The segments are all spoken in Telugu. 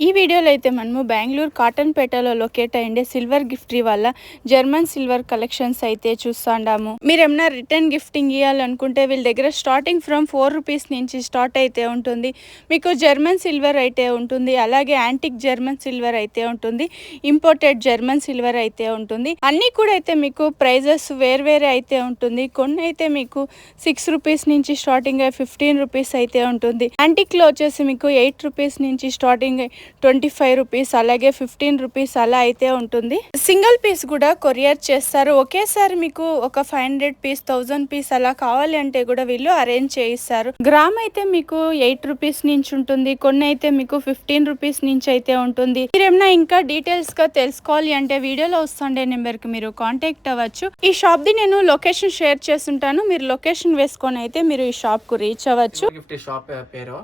ఈ వీడియోలో అయితే మనము బెంగళూరు కాటన్పేటలో లొకేట్ అయ్యిండే సిల్వర్ గిఫ్టరీ వల్ల జర్మన్ సిల్వర్ కలెక్షన్స్ అయితే చూస్తాండాము. మీరు ఏమైనా రిటర్న్ గిఫ్టింగ్ ఇవ్వాలనుకుంటే వీళ్ళ దగ్గర స్టార్టింగ్ ఫ్రమ్ 4 రూపీస్ నుంచి స్టార్ట్ అయితే ఉంటుంది. మీకు జర్మన్ సిల్వర్ అయితే ఉంటుంది, అలాగే యాంటిక్ జర్మన్ సిల్వర్ అయితే ఉంటుంది, ఇంపోర్టెడ్ జర్మన్ సిల్వర్ అయితే ఉంటుంది. అన్నీ కూడా అయితే మీకు ప్రైజెస్ వేరే అయితే ఉంటుంది. కొన్ని అయితే మీకు 6 రూపీస్ నుంచి స్టార్టింగ్ 15 రూపీస్ అయితే ఉంటుంది. యాంటిక్ లో వచ్చేసి మీకు 8 రూపీస్ నుంచి స్టార్టింగ్ 25 రూపీస్, అలాగే 15 రూపీస్ అలా అయితే ఉంటుంది. సింగిల్ పీస్ కూడా కొరియర్ చేస్తారు. ఒకేసారి మీకు ఒక 500 పీస్ 1000 పీస్ అలా కావాలి అంటే కూడా వీళ్ళు అరేంజ్ చేయిస్తారు. గ్రామ్ అయితే మీకు 8 రూపీస్ నుంచి ఉంటుంది, కొన్ని అయితే మీకు 15 రూపీస్ నుంచి అయితే ఉంటుంది. మీరేమైనా ఇంకా డీటెయిల్స్ గా తెలుసుకోవాలి అంటే వీడియోలో వస్తుండే నెంబర్ కి మీరు కాంటాక్ట్ అవ్వచ్చు. ఈ షాప్ ది నేను లొకేషన్ షేర్ చేస్తుంటాను, మీరు లొకేషన్ వేసుకొని అయితే మీరు ఈ షాప్ కు రీచ్ అవ్వచ్చు. గిఫ్ట్ షాప్ పేరు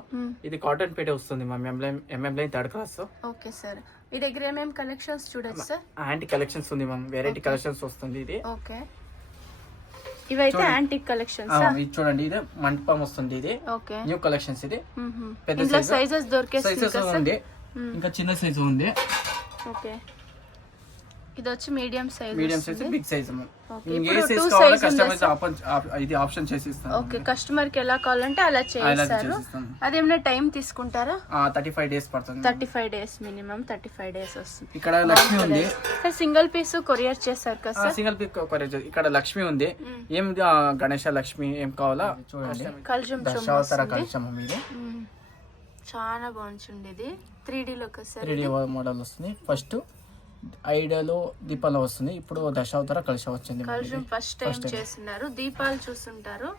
ఇది కాటన్ పేట వస్తుంది ma'am. MM line third class. Okay sir, మీ దగ్గర ఏమేం కలెక్షన్స్ చూడొచ్చు సార్? యాంటీ కలెక్షన్స్ ఉంది మ్యామ్, వెరైటీ కలెక్షన్స్ వస్తుంది ఇది. ఓకే, ఇవైతే యాంటిక్ కలెక్షన్స్. ఇది చూడండి, ఇది మంటపం వస్తుంది, ఇది ఓకే న్యూ కలెక్షన్స్. ఇది పెద్ద సైజెస్ సైజెస్ ఉంది, ఇంకా చిన్న సైజు ఉంది. ఓకే, ఇది వచ్చి మీడియం సైజ్, బిగ్ సైజ్. ఏ సైజ్ కావాలో కస్టమైజ్ ఇది ఆప్షన్ చేసి ఇస్తాం. ఓకే, కస్టమర్ కి ఎలా కావాలంటే అలా చేస్తారు. అదేమైనా టైం తీసుకుంటారా? 35 డేస్ పడుతుంది. 35 డేస్ మినిమం 35 డేస్ వస్తుంది. ఇక్కడ లక్ష్మి ఉంది. సింగిల్ పీస్ కొరియర్ చేస్తారు కదా సార్? Single piece courier. ఇక్కడ లక్ష్మి ఉంది. ఏం గణేష లక్ష్మి ఏం కావాలా చూడండి. కలజం దశావతార కలశం ఇది చాలా బాగుంది. ఇది 3D లో కదా సార్? 3D మోడల్ వస్తుంది. ఫస్ట్ ఐడియాలో దీపాలు వస్తుంది, ఇప్పుడు దశావతార కలశం వచ్చింది. కలశం ఫస్ట్ టైం చేస్తున్నారు, దీపాలు చూస్తుంటారు.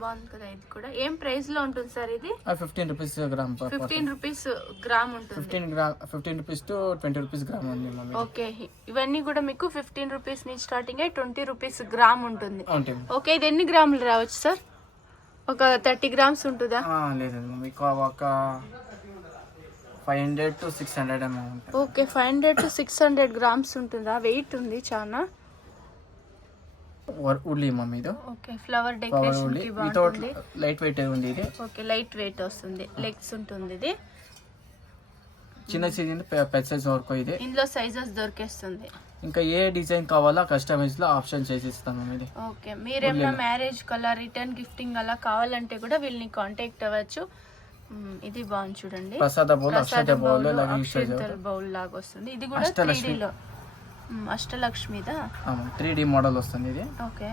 బాగుంది కదా. ఇది కూడా ఏం ప్రైస్ లో ఉంటుంది సార్? ఇది 15 రూపీస్ గ్రామ్. 15 రూపీస్ గ్రామ్ ఉంటుంది. 15 రూపీస్ టు 20 రూపీస్ గ్రామ్ ఉంది. ఓకే, ఇవన్నీ కూడా మీకు 15 రూపీస్ నుంచి స్టార్టింగ్ అయ్యి 20 రూపీస్ గ్రామ్ ఉంటుంది. ఓకే, ఇది ఎన్ని గ్రాములు రావచ్చు సార్? ఒక 30 గ్రామ్స్ ఉంటుందా? లేదండి, మీకు ఒక 500 to 600 amount. Okay, 500 to 600 grams ఉంటుందా? వెయిట్ ఉంది చాలా. ఉల్లి మమ్మీ ఇది. ఓకే, ఫ్లవర్ డెకరేషన్ కి బాగుంటుంది. లైట్ వెయిట్ ఉంది ఇది. ఓకే, లైట్ వెయిట్ వస్తుంది, లెగ్స్ ఉంటుంది. ఇది చిన్న సైజ్ ఉంది, పెద్ద సైజ్ వరకు ఇది. ఇందులో సైజెస్ దొరికేస్తుంది. ఇంకా ఏ డిజైన్ కావాలా కస్టమైజ్ లో ఆప్షన్ చేసి ఇస్తాను ఇది. ఓకే, మీరేమైనా మ్యారేజ్ కలా రిటర్న్ గిఫ్టింగ్ అలా కావాలంటే కూడా వీళ్ళని కాంటాక్ట్ అవ్వచ్చు. ఇది బాగుంది చూడండి, ప్రసాద బౌల్, అక్షత బౌల్ బౌల్ లాగా వస్తుంది. ఇది కూడా 3D లో అష్టలక్ష్మిదా 3D మోడల్ వస్తుంది ఇది. ఓకే,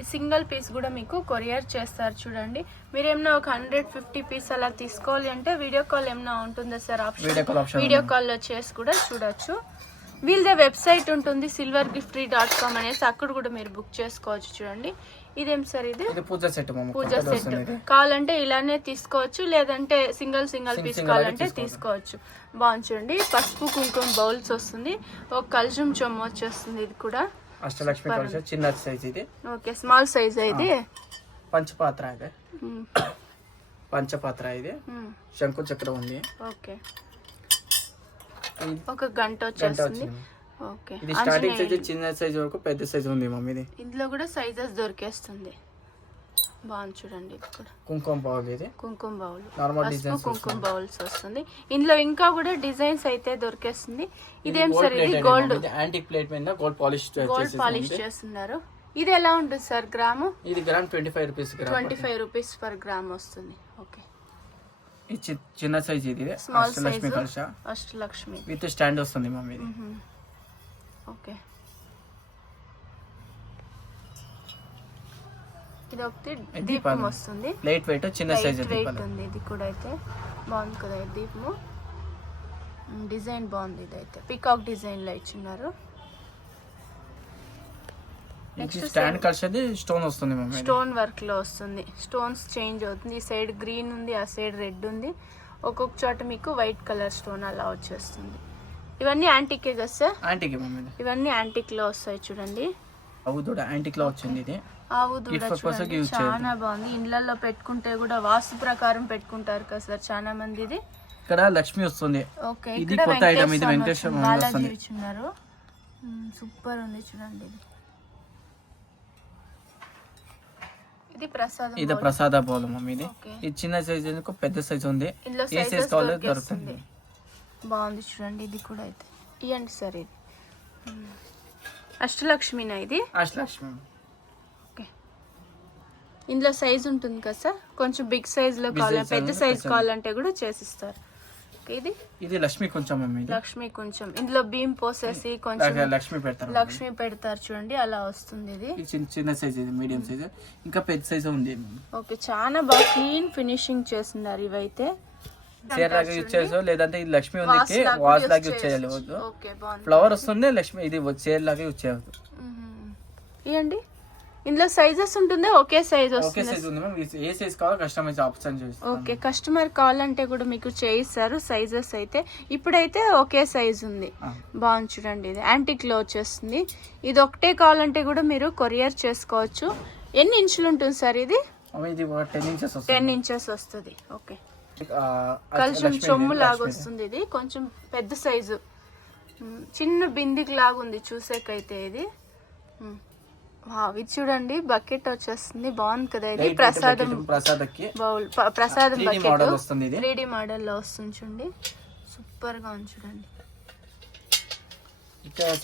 ఈ సింగిల్ పీస్ కూడా మీకు కొరియర్ చేస్తారు చూడండి. మీరు ఏమన్నా ఒక 150 పీస్ అలా తీసుకోవాలి అంటే వీడియో కాల్ ఏమన్నా ఉంటుందా సార్ ఆప్షన్? వీడియో కాల్ చేసి కూడా చూడొచ్చు. వీళ్ళదే వెబ్సైట్ ఉంటుంది silvergiftry.com అనేసి, అక్కడ కూడా మీరు బుక్ చేసుకోవచ్చు. చూడండి, ఇదేం సార్? ఇది పూజ సెట్. కావాలంటే ఇలానే తీసుకోవచ్చు, లేదంటే సింగిల్ పీస్ కావాలంటే తీసుకోవచ్చు. బాగుంది చూడండి, పసుపు కుంకుమ బౌల్స్ వస్తుంది, ఒక కలజం చెమ్మ వచ్చేస్తుంది. ఇది కూడా అష్టలక్ష్మి కలశం, చిన్న సైజ్ ఇది. ఓకే, స్మాల్ సైజ్ ఇది. పంచపాత్ర ఇది, పంచపాత్ర ఇది. శంకు చక్రం ఉంది. ఓకే, ఒక గంట వచ్చేస్తుంది. ఓకే, ఇది స్టార్టింగ్ సైజ్ చిన్న సైజ్ వరకు పెద్ద సైజ్ ఉంది మమ్మీ. ఇది ఇందులో కూడా సైజెస్ దొరికేస్తుంది. బాగుంది చూడండి. ఇది కూడా కుంకుమ బౌల్. ఇది కుంకుమ బౌల్, నార్మల్ డిజైన్స్ కుంకుమ బౌల్స్ వస్తుంది. ఇందులో ఇంకా కూడా డిజైన్స్ అయితే దొరికేస్తుంది. ఇదేం సార్? ఇది గోల్డ్ యాంటిక్ ప్లేట్ మీద గోల్డ్ పాలిష్ చేస్తున్నారు. ఇది ఎలా ఉంటుంది సార్ గ్రాము? ఇది gram 25 rupees. 25 rupees per gram వస్తుంది. ఓకే, చిన్న సైజ్ ఇది. Small Ashtalakshmi size Kalash Ashtalakshmi with stand వస్తుంది మమ్మీ. ఇది ఓకే, ఇది ఒకటి దీపం వస్తుంది. లైట్ వెయిట్ చిన్న సైజ్ ఉంది. ఇది కూడా అయితే బాగుంది కదా. దీపము డిజైన్ బాగుంది. ఇది అయితే పీకాక్ డిజైన్ లో ఇచ్చినారు. నెక్స్ట్ స్టాండ్ కలశది స్టోన్ వస్తుంది మమ్మీ. స్టోన్ వర్క్ లో వస్తుంది. స్టోన్స్ చేంజ్ అవుతుంది. ఈ సైడ్ గ్రీన్ ఉంది, ఆ సైడ్ రెడ్ ఉంది. ఒక్కొక్క చోట మీకు వైట్ కలర్ స్టోన్ అలా వచ్చేస్తుంది. ఇవన్నీ యాంటికే కదా సార్? Antique mummy. ఇవన్నీ యాంటిక్ లో వస్తాయి చూడండి. ఆవు దూడ యాంటిక్ లో వచ్చింది. ఇది ఆవు దూడ చూడండి, చాలా బాగుంది. ఇండ్లలో పెట్టుకుంటే కూడా వాస్తు ప్రకారం పెట్టుకుంటారు కదా సార్ చాలా మంది. ఇది ఇక్కడ లక్ష్మి వస్తుంది. ఓకే, ఇది కొత్త ఐటమ్. ఇది వెంకటేశ్వర బాలాజీ ఇచ్చున్నారు. సూపర్ ఉంది చూడండి. ఇది ప్రసాదం. ఇది ప్రసాద బౌల్ మమ్మీ. ఇది చిన్న సైజ్, పెద్ద సైజ్ ఉంది. ఏ సైజ్ కావాలో దొరుకుతుంది. బాగుంది చూడండి. ఇది కూడా అయితే ఇవ్వండి సార్. ఇది అష్టలక్ష్మినా ఇది? అష్టలక్ష్మి. ఓకే, ఇందులో సైజ్ ఉంటుంది కదా సార్, కొంచెం బిగ్ సైజ్ లో కావాలి, పెద్ద సైజ్ కావాలంటే కూడా చేసిస్తారు. ఇది లక్ష్మి కొంచెం, లక్ష్మి కొంచెం ఇందులో భీమ్ పోసేసి కొంచెం లక్ష్మి పెడతారు చూడండి, అలా వస్తుంది. ఇది చిన్న సైజ్, ఇది మీడియం సైజ్, ఇంకా పెద్ద సైజ్ ఉంది. ఓకే, చాలా బాగా క్లీన్ ఫినిషింగ్ చేస్తున్నారు. ఇవైతే చీర లాగా యూజ్ చేయొచ్చు, లేదంటే ఇది లక్ష్మి ఉంది వాజ్ లాగా యూజ్ చేయాలి. ఫ్లవర్ వస్తుంది లక్ష్మి, ఇది చీర లాగా యూజ్ చేయవచ్చు. ఇవ్వండి, ఇందులో సైజెస్ ఉంటుందా? ఒకే సైజ్ ఒకే సైజ్ ఉంది మ్యామ్. ఏ సైజ్ కావాలో కస్టమైజ్ ఆప్షన్ చేస్తాం. ఓకే, కస్టమర్ కావాలంటే కూడా మీకు చేయిస్తారు సైజెస్ అయితే. ఇప్పుడైతే ఒకే సైజ్ ఉంది. బాగుంది చూడండి. ఇది యాంటిక్ లో వచ్చేస్తుంది. ఇది ఒకటే కావాలంటే కూడా మీరు కొరియర్ చేసుకోవచ్చు. ఎన్ని ఇంచులు ఉంటుంది సార్ ఇది? ఇది 10 ఇంచెస్ వస్తుంది. 10 ఇంచెస్ వస్తుంది. ఓకే, కొంచెం చొమ్ము లాగా వస్తుంది. ఇది కొంచెం పెద్ద సైజు, చిన్న బిందికి లాగా ఉంది చూసేకైతే. ఇది ఇది చూడండి, బకెట్ వచ్చేస్తుంది. బాగుంది కదా ఇది? ప్రసాదం బౌల్, ప్రసాదం బకెట్ 3D మోడల్ లో వస్తుంది చూడండి. సూపర్ గా ఉంది చూడండి.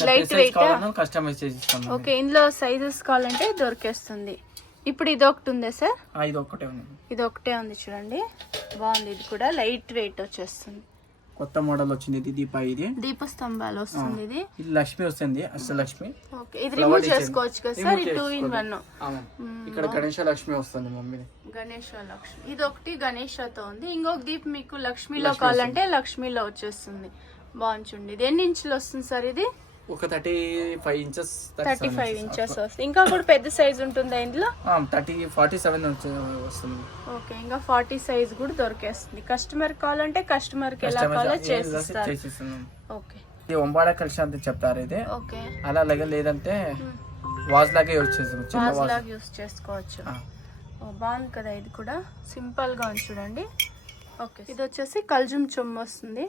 Light weight. ఓకే, ఇందులో సైజెస్ కావాలంటే దొరికేస్తుంది. ఇప్పుడు ఇది ఒకటి ఉందా సార్? ఇది ఒకటే ఉంది చూడండి. బాగుంది. ఇది కూడా లైట్ వెయిట్ వచ్చేస్తుంది. కొత్త మోడల్ వచ్చింది. ఇది దీప స్తంభాలు వస్తుంది. ఇది లక్ష్మి వస్తుంది, అష్టలక్ష్మి. ఓకే, ఇది రిమూవ్ చేసుకోవచ్చు కదా సార్? 2 in 1. ఇక్కడ గణేష లక్ష్మి వస్తుంది మమ్మీ. గణేష లక్ష్మి, ఇది ఒకటి గణేషతో ఉంది. ఇంకొక దీప్ మీకు లక్ష్మిలో కావాలంటే లక్ష్మిలో వచ్చేస్తుంది. బాగుంది. ఇది ఎన్ని ఇంచులు వస్తుంది సార్? ఇది ఒక 35 ఇంచెస్. 35 ఇంచెస్ వస్తుంది. ఇంకా కూడా పెద్ద సైజ్ ఉంటుందా ఇందులో? 47 వస్తుంది. ఓకే, ఇంకా 40 సైజ్ కూడా దొరికేస్తుంది. కస్టమర్ కావాలంటే కస్టమర్ కి ఎలా కావాలో చేసిస్తారు. ఓకే, ఇది ఒంబాడ కలిసి అంత చెప్తారు. ఇది ఓకే, అలా లేదంటే వాజ్ లాగే యూజ్ చేస్తాం. వాజ్ లాగా యూజ్ చేసుకోవచ్చు. బాగుంది కదా? ఇది కూడా సింపుల్ గా ఉంది చూడండి. ఓకే, ఇది వచ్చేసి కల్జం చొమ్ము వస్తుంది.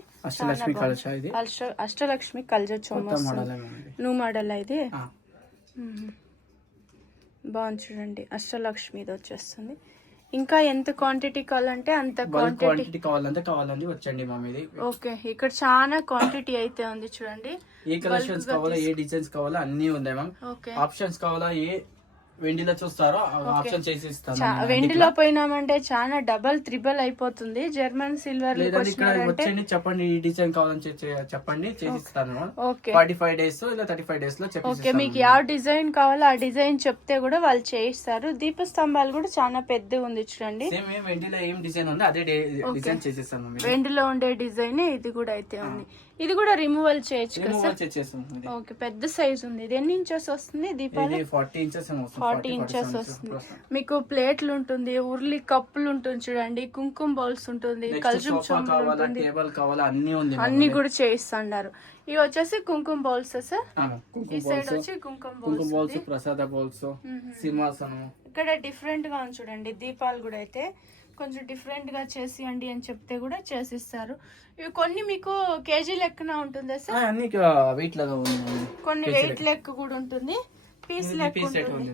అష్టలక్ష్మి కల్జ చొమ్ము వస్తుంది. న్యూ మోడల్ ఇది. బాగుంది చూడండి. అష్టలక్ష్మి ఇది వచ్చేస్తుంది. ఇంకా ఎంత క్వాంటిటీ కావాలంటే అంత క్వాంటిటీ కావాలంటే వచ్చండి మా మీది. ఓకే, ఇక్కడ చాలా క్వాంటిటీ అయితే ఉంది చూడండి. ఏ కలెక్షన్స్ కావాలా, ఏ డిజైన్స్ కావాలా అన్ని ఉన్నాయి మ్యామ్. ఆప్షన్స్ కావాలా, ఏ వెండిలో చూస్తారో ఆప్షన్ చేసి ఇస్తాను. వెండిలో పోయినామంటే చాలా డబల్ త్రిబుల్ అయిపోతుంది. జర్మన్ సిల్వర్ వచ్చండి, చెప్పండి ఈ డిజైన్ కావాలని చెప్పండి, చేసి ఇస్తాను. 45 days ఇలా 35 days లో చెప్పి. ఓకే, మీకు ಯಾವ డిజైన్ కావాలో ఆ డిజైన్ చెప్తే కూడా వాళ్ళు చేయిస్తారు. దీప స్తంభాలు కూడా చాలా పెద్దగా ఉంది చూడండి. వెండిలో ఏం డిజైన్ ఉంది అదే డిజైన్ చేసిస్తాను. వెండిలో ఉండే డిజైన్ ఇది కూడా అయితే ఉంది. ఇది కూడా రిమూవల్ చేయొచ్చు కదా? ఓకే, పెద్ద సైజ్ ఉంది. ఇది ఎన్ని ఇంచెస్ వస్తుంది దీపాలు? 40 ఇంచెస్ వస్తుంది. మీకు ప్లేట్లు ఉంటుంది, ఉర్లి కప్పులు ఉంటుంది చూడండి, కుంకుమ బౌల్స్ ఉంటుంది, కల్జం చొమ్ములు ఉంటుంది, అన్ని కూడా చేయిస్తున్నారు. ఇవి వచ్చేసి కుంకుమ బౌల్స్ సార్. ఈ సైడ్ వచ్చి కుంకుమ బౌల్స్, ప్రసాద బౌల్స్, సింహాసనం. ఇక్కడ డిఫరెంట్ గా ఉంది చూడండి. దీపాలు కూడా అయితే కొంచెం డిఫరెంట్ గా చేసియండి అని చెప్తే కూడా చేసిస్తారు. ఇవి కొన్ని మీకు కేజీ లెక్కన ఉంటుందా సార్? కొన్ని వెయిట్ లెక్క కూడా ఉంటుంది, పీస్ లెక్క ఉంటుంది.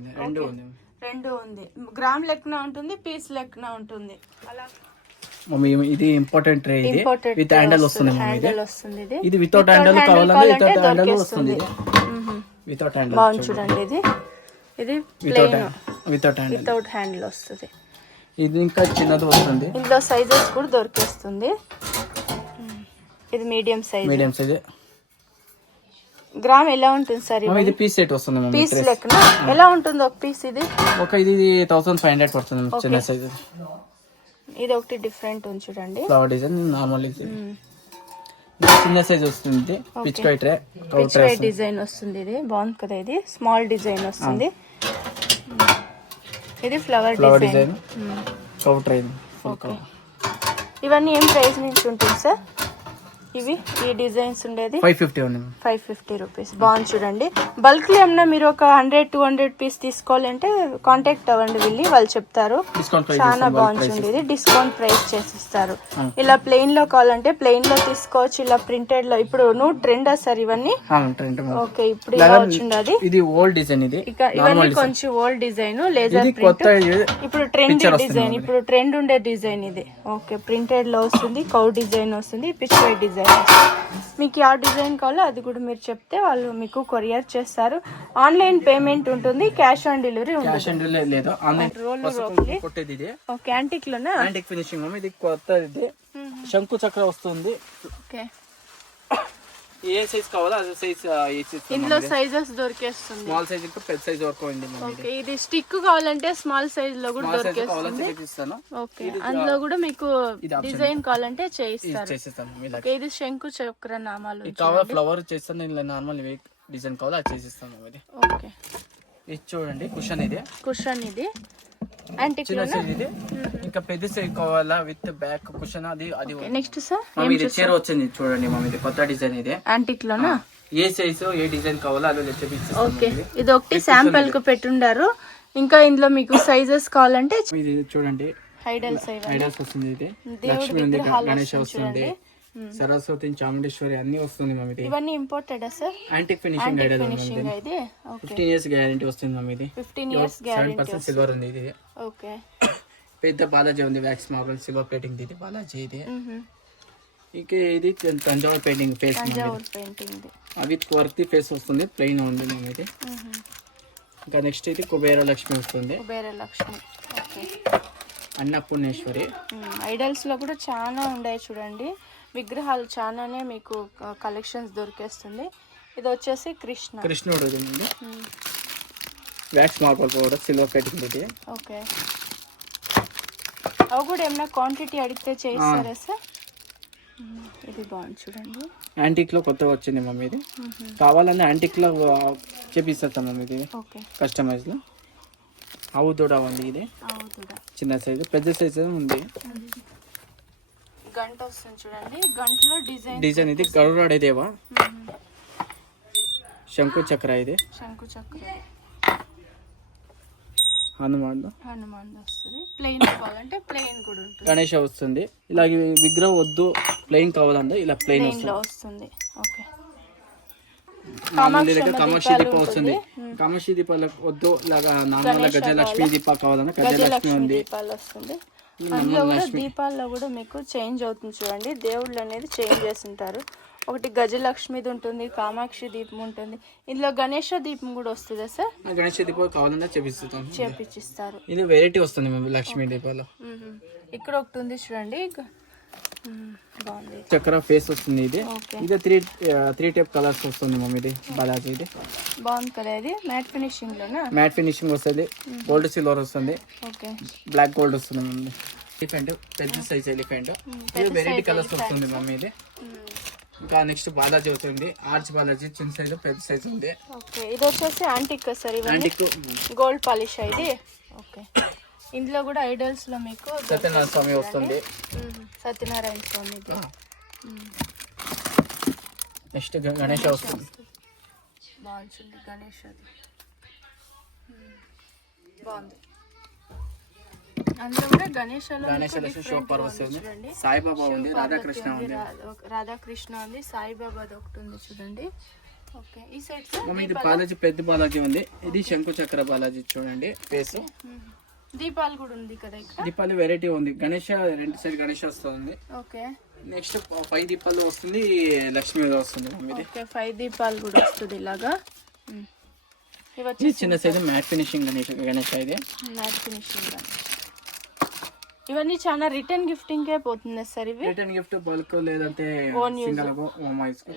రెండు ఉంది, గ్రామ్ లెక్కన ఉంటుంది, పీస్ లెక్కన ఉంటుంది. అలా ఇది ఇంపార్టెంట్ ట్రే. ఇది విత్ హ్యాండిల్ వస్తుంది. ఇది వితౌట్ హ్యాండిల్ కావాలంటే దొరికేస్తుంది. వితౌట్ హ్యాండిల్ బాగుంది చూడండి. ఇది వితౌట్ హ్యాండిల్ వస్తుంది. ఇది ఇంకా చిన్నది వస్తుంది. ఇందులో సైజెస్ కూడా దొరికేస్తుంది. ఇది మీడియం సైజ్. గ్రామ్ ఎలా ఉంటుంది సార్? ఇది పీస్ సెట్ వస్తుంది. పీస్ లెక్కన ఎలా ఉంటుంది ఒక పీస్? ఇది 1500 పడుతుంది చిన్న సైజ్. ఇది ఒకటి డిఫరెంట్ ఉంది చూడండి. ఫ్లవర్ డిజైన్ నార్మల్ చిన్న సైజ్ వస్తుంది. పిచ్కాయ్ ట్రే డిజైన్ వస్తుంది. ఇది బాగుంది కదా? ఇది స్మాల్ డిజైన్ వస్తుంది. ఇది ఫ్లవర్ డిజైన్. ఇవన్నీ ఏం ప్రైస్ నుంచి ఉంటుంది సార్? ఇవి ఈ డిజైన్స్ ఉండేది 550 రూపీస్. బాగుంది చూడండి. బల్క్ లో ఏమన్నా మీరు ఒక 100-200 పీస్ తీసుకోవాలంటే కాంటాక్ట్ అవ్వండి, వెళ్ళి వాళ్ళు చెప్తారు. చాలా బాగుంటుంది. ఇది డిస్కౌంట్ ప్రైస్ చేసిస్తారు. ఇలా ప్లెయిన్ లో కావాలంటే ప్లెయిన్ లో తీసుకోవచ్చు, ఇలా ప్రింటెడ్ లో. ఇప్పుడు నువ్వు ట్రెండ్ సార్ ఇవన్నీ? ఓకే, ఇప్పుడు ఇలా వచ్చింది. ఇది ఓల్డ్ డిజైన్. ఇది ఇవన్నీ కొంచెం ఓల్డ్ డిజైన్, లేజర్ ప్రింట్. ఇప్పుడు ట్రెండ్ డిజైన్, ఇప్పుడు ట్రెండ్ ఉండే డిజైన్ ఇది. ఓకే, ప్రింటెడ్ లో వస్తుంది, కౌ డిజైన్ వస్తుంది, పిచ్ వై డిజైన్. మీకు ఆ డిజైన్ కావాలో అది కూడా మీరు చెప్తే వాళ్ళు మీకు కొరియర్ చేస్తారు. ఆన్లైన్ పేమెంట్ ఉంటుంది, క్యాష్ ఆన్ డెలివరీ ఉంటుంది. క్యాష్ ఆన్ డెలివరీ లేదు, ఆన్లైన్ రోల్ కొట్టేది ఇది. ఓకే, యాంటిక్ లోనా? యాంటిక్ ఫినిషింగ్ ఇది కొత్త, ఇది శంకు చక్ర వస్తుంది. ఓకే, ఏ సైజ్ కావాలో అదే సైజ్ ఇందులో సైజెస్ దొరికేస్తుంది. స్మాల్ సైజ్ ఇంకా పెద్ద సైజ్ వరకు ఉంది. ఓకే, ఇది స్టిక్ కావాలంటే స్మాల్ సైజ్ లో కూడా దొరికేస్తుంది. ఓకే, అందులో కూడా మీకు డిజైన్ కావాలంటే చేయిస్తారు. ఓకే, ఇది శంకు చక్ర నామాలు కావాలి, ఫ్లవర్ చేస్తాను, ఇలా నార్మల్ డిజైన్ కావాలో అది చేసిస్తాను. ఓకే, ఇది చూడండి కుషన్, ఇది కుషన్, ఇది యాంటిక్ చిన్న సైజ్ ఇది. ఇంకా పెద్ద సైజ్ కావాలా విత్ బ్యాక్ కుషన్, అది అది నెక్స్ట్ సార్ ఇది చీర వచ్చింది చూడండి మమ్మీ, ఇది కొత్త డిజైన్, ఇది యాంటిక్ లోనా? ఏ సైజు ఏ డిజైన్ కావాలో అది చూపిస్తాను. ఓకే, ఇది ఒకటి శాంపుల్ కు పెట్టుండారు. ఇంకా ఇందులో మీకు సైజెస్ కావాలంటే ఇది చూడండి, ఐడల్స్ ఐడల్స్ వస్తుంది. ఇది లక్ష్మి ఉంది, గణేష్ వస్తుంది, సరస్వతి, చాముండేశ్వరి అన్ని వస్తుంది మమ్మీ. ఇవన్నీ imported sir? Antique finishing Idol ఉంది. ఇది 15 years గ్యారెంటీ వస్తుంది మమ్మీ. ఇది 15 years గ్యారెంటీ. 7% సిల్వర్ ఉంది. ఇది ఓకే, పెద్ద బాలాజీ ఉంది, వ్యాక్స్ మార్బల్ సిల్వర్ ప్లేటింగ్, ఇది బాలాజీ. ఇది ఇక ఇది Thanjavur painting face, Thanjavur painting with work face వస్తుంది, ప్లెయిన్ ఉంది మమ్మీ. ఇది ఇంకా నెక్స్ట్ ఇది కుబేర లక్ష్మి వస్తుంది. కుబేర లక్ష్మి. ఓకే, అన్నపూర్ణేశ్వరి. ఐడల్స్ లో కూడా చాలా ఉన్నాయి చూడండి, విగ్రహాలు చాలానే మీకు కలెక్షన్స్ దొరికేస్తుంది. ఇది వచ్చేసి కృష్ణుడు ఉంది, wax marble powder silver plating. ఇది ఓకే, అవి కూడా ఏమైనా క్వాంటిటీ అడిగితే చేయిస్తారా సార్? ఇది బాగుంది చూడండి, యాంటిక్ లో కొత్తగా వచ్చింది మమ్మీ. ఇది కావాలన్నా యాంటిక్ లో చేపిస్తాం మమ్మీ. ఇది ఓకే, కస్టమైజ్ లో ఆవు దూడ ఉంది. ఇది చిన్న సైజు, పెద్ద సైజు ఉంది. గంట వస్తుంది చూడండి, గంటలో డిజైన్ ఇది గరుడ దేవా, శంకు చక్ర, ఇది శంకు చక్ర, హనుమాన్ వస్తుంది. ప్లెయిన్ కావాలంటే ప్లెయిన్ కూడా ఉంటుంది. గణేష్ వస్తుంది. ఇలా విగ్రహం వద్దు ప్లెయిన్ కావాలంటే ఇలా ప్లెయిన్ వస్తుంది. ఓకే, కామాక్షి దీప వస్తుంది. కామాక్షి దీపాల వద్దు, ఇలాగా నార్మల్ గజలక్ష్మి దీప కావాలన్నా గజలక్ష్మి ఉంది. వస్తుంది. అందులో కూడా దీపాల్లో కూడా మీకు చేంజ్ అవుతుంది చూడండి, దేవుళ్ళు అనేది చేంజ్ చేస్తుంటారు. ఒకటి గజలక్ష్మిది ఉంటుంది, కామాక్షి దీపం ఉంటుంది, ఇందులో గణేష దీపం కూడా వస్తుందా సార్? గణేష దీపం కావాలన్నా చేపిస్తారు. ఇది వెరైటీ వస్తుంది మేము లక్ష్మీ దీపాలు. ఇక్కడ ఒకటి ఉంది చూడండి, బాగుంది, చక్ర ఫేస్ వస్తుంది. ఇది ఇది త్రీ టైప్ కలర్స్ వస్తుంది మమ్మీ. ఇది బాలాజీ, ఇది బాగుంది కదా. ఇది మ్యాట్ ఫినిషింగ్ లోనా? మ్యాట్ ఫినిషింగ్ వస్తుంది, గోల్డ్ సిల్వర్ వస్తుంది, బ్లాక్ గోల్డ్ వస్తుంది మమ్మీ. ఎలిఫెంట్ పెద్ద సైజ్ ఎలిఫెంట్, ఇది వెరైటీ కలర్స్ వస్తుంది మమ్మీ. ఇది ఇంకా నెక్స్ట్ బాలాజీ అవుతుంది, ఆర్చ్ బాలాజీ చిన్న సైజు పెద్ద సైజు ఉంది. ఓకే, ఇది వచ్చేసి antique sir, antique gold polish ఇది. ఓకే, ఇందులో కూడా ఐడల్స్ లో మీకు సత్యనారాయణ స్వామి వస్తుంది. సత్యనారాయణ స్వామి. నెక్స్ట్ గణేష్ వస్తుంది, బాగుంది గణేష్, అది బాగుంది. అందులో కూడా గణేష్ వస్తుంది, సాయిబాబా ఉంది, రాధాకృష్ణ ఉంది, సాయిబాబా ఒకటి ఉంది చూడండి. ఓకే, ఈ సైడ్ ఇది బాలాజీ పెద్ద బాలాజీ ఉంది. ఇది శంకు చక్ర బాలాజీ చూడండి ఫేస్. దీపాలు కూడా ఉంది కదా ఇక్కడ, దీపాలు వెరైటీ ఉంది. గణేష్ రెండు సైడ్ గణేష్ వస్తుంది. ఓకే, నెక్స్ట్ 5 దీపాలు వస్తుంది, లక్ష్మీ వస్తుంది. 5 దీపాలు కూడా వస్తుంది ఇలాగా. ఇది చిన్న సైజు మ్యాట్ ఫినిషింగ్ గణేష్, ఇది మ్యాట్ ఫినిషింగ్. ఇవన్నీ చాలా రిటర్న్ గిఫ్టింగ్ కే పోతుంది సార్. ఇవి రిటర్న్ గిఫ్ట్ బల్క్ లేదంటే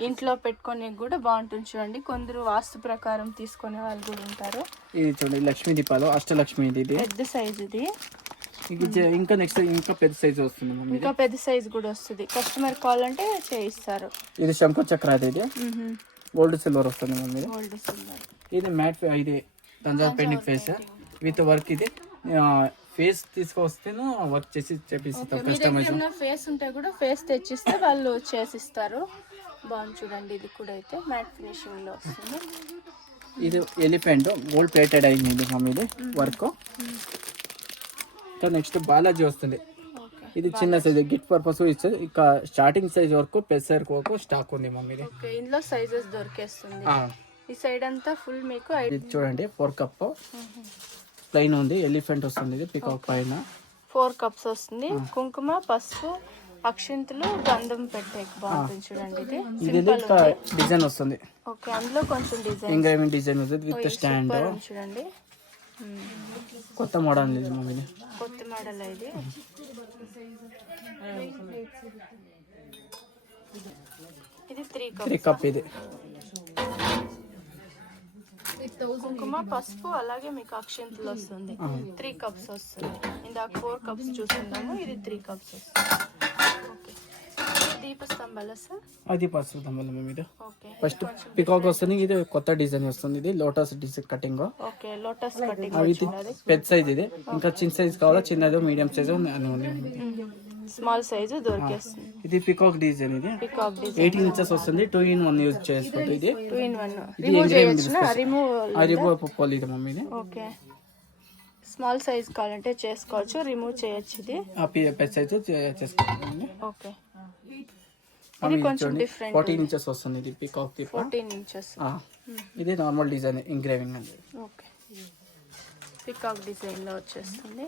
ఇంట్లో పెట్టుకునే కూడా బాగుంటుంది చూడండి. కొందరు వాస్తు ప్రకారం తీసుకునే వాళ్ళు కూడా ఉంటారు. ఇది చూడండి లక్ష్మీ దీపాలు, అష్టలక్ష్మి, ఇది పెద్ద సైజ్. ఇది ఇంకా నెక్స్ట్ ఇంకా పెద్ద సైజ్ వస్తుంది, ఇంకా పెద్ద సైజ్ కూడా వస్తుంది. కస్టమర్ కావాలంటే చేయిస్తారు. ఇది శంకు చక్ర, ఇది గోల్డ్ సిల్వర్ వస్తుంది మమ్మీ. Gold silver. ఇది మ్యాట్, ఇది Thanjavur painting face with work. ఇది ఫేస్ తీసుకొస్తేను వర్క్ చేసి చేపిస్తారు కస్టమైజ్. ఫేస్ ఉంటే కూడా ఫేస్ తెచ్చిస్తే వాళ్ళు చేసిస్తారు. బాగుంది చూడండి, ఇది కూడా అయితే మ్యాట్ ఫినిషింగ్ లో వస్తుంది. ఇది ఎలిఫెంట్ గోల్డ్ ప్లేటెడ్ అయింది ఇది మమ్మీ, ఇది వర్క్. ఇంకా నెక్స్ట్ బాలాజీ వస్తుంది. ఇది చిన్న సైజ్ గిఫ్ట్ పర్పస్ ఇచ్చేది. ఇక స్టార్టింగ్ సైజ్ వరకు పెద్ద సైజ్ వరకు స్టాక్ ఉంది మమ్మీ. ఇందులో సైజెస్ దొరికేస్తుంది. ఈ సైడ్ అంతా ఫుల్ మీకు. ఇది చూడండి 4 కప్ ప్లెయిన్ ఉంది, ఎలిఫెంట్ వస్తుంది. ఇది పికాక్ పైన 4 కప్స్ వస్తుంది. కుంకుమ, పసుపు, అక్షింతలు గంధం పెట్టే బాగుంటుంది చూడండి. ఇది ఇది డిజైన్ వస్తుంది, ఓకే, అందులో కొంచెం డిజైన్ ఎంగ్రేవింగ్ డిజైన్ వస్తుంది విత్ స్టాండ్. చూడండి, కొత్త మోడల్ ఇది మమ్మీ, కొత్త మోడల్ ఇది. ఇది 3 కప్ ఇది. కుంకుమ పసుపు అలాగే మీకు అక్షింతలు వస్తుంది. 3 కప్స్ వస్తుంది. ఇందాక 4 కప్స్ చూస్తున్నాము, ఇది 3 కప్స్ వస్తుంది. ఓకే, దీపస్తంభాల సార్, అది పసుపు తమ్మల మీద. ఓకే, ఫస్ట్ పికాక్ వస్తుంది, ఇది కొత్త డిజైన్ వస్తుంది. ఇది lotus design cutting, okay, lotus cutting. అవి పెద్ద సైజ్. ఇది ఇంకా చిన్న సైజ్ కావాలా, చిన్నది మీడియం సైజ్ అని ఉంది. స్మాల్ సైజు దొరికేస్తుంది. ఇది పికాక్ డిజైన్, ఇది పికాక్ డిజైన్ 18 ఇంచెస్ వస్తుంది. 2-in-1 యూజ్ చేసుకోవచ్చు. ఇది 2-in-1 ఇది రిమూవ్ engraving చేయొచ్చునా? రిమూవ్ పోలి ఇది మమ్మీ. ఇది ఓకే, స్మాల్ సైజ్ కావాలంటే చేసుకోవచ్చు, రిమూవ్ చేయొచ్చు. ఇది పెద్ద సైజ్ చేసుకోవాలి. ఓకే, ఇది కొంచెం డిఫరెంట్. 14 ఇంచెస్ వస్తుంది. ఇది పికాక్ దీప. 14 ఇంచెస్. ఇది నార్మల్ డిజైన్ ఎంగ్రేవింగ్ అండి. ఓకే, పికాక్ డిజైన్ లో వచ్చేస్తుంది.